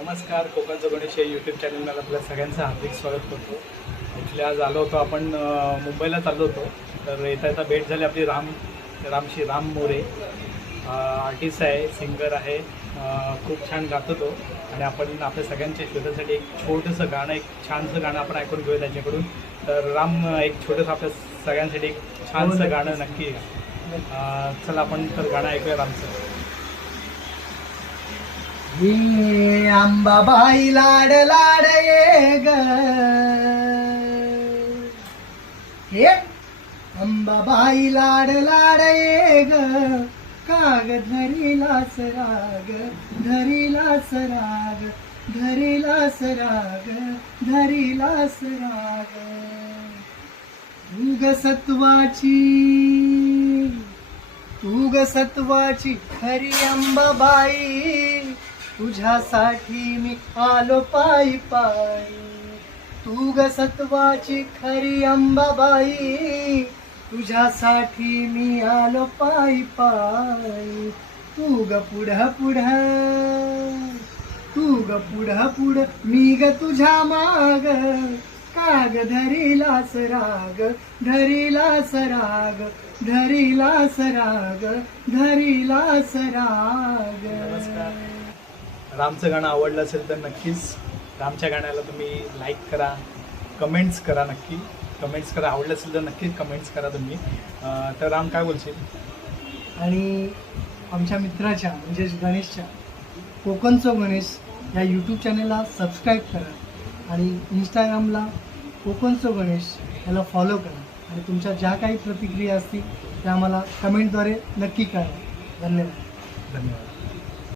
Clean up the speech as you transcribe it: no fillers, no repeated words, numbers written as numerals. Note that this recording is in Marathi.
नमस्कार, कोकणचं गणेश या यूट्यूब चॅनलला आपल्या सगळ्यांचं हार्दिक स्वागत करतो. ॲक्च्युली आज आलो होतो आपण मुंबईला चाललो होतो. तर येता भेट झाली आपली राम मोरे. आर्टिस्ट आहे, सिंगर आहे, खूप छान गातो तो. आणि आपण आपल्या सगळ्यांच्या शोधासाठी एक छोटंसं गाणं, एक छानसं गाणं आपण ऐकून घेऊया त्याच्याकडून. तर राम एक छोटंसं आपल्या सगळ्यांसाठी एक छानसं गाणं नक्की चला आपण तर गाणं ऐकूया रामचं. हे अंबाबाई लाड लाड ये ग, हे अंबाबाई लाड लाड ये ग, काग धरीला सराग, धरीला सराग, धरीला सराग, धरीला सराग. तू ग सत्वाची खरी अंबाबाई, तुझ्यासाठी मी आलो पायी पायी. तू ग सत्वाची खरी अंबाबाई, तुझ्यासाठी मी आलो पायी पायी. तू ग पुढं पुढं, तू ग पुढं पुढं, मी ग तुझ्या माग, काग धरीला सराग, धरीला सराग, धरीला सराग, धरीला सराग. नमस्कार. रामचं गाणं आवडलं असेल तर नक्कीच रामच्या गाण्याला तुम्ही लाईक करा, कमेंट्स करा, नक्की कमेंट्स करा. आवडलं असेल तर नक्कीच कमेंट्स करा तुम्ही. तर राम काय बोलशील? आणि आमच्या मित्राच्या म्हणजेच गणेशच्या कोकणचो गणेश या यूट्यूब चॅनलला सबस्क्राईब करा आणि इंस्टाग्रामला कोकणचो गणेश याला फॉलो करा. आणि तुमच्या ज्या काही प्रतिक्रिया असतील त्या आम्हाला कमेंटद्वारे नक्की करा. धन्यवाद. धन्यवाद.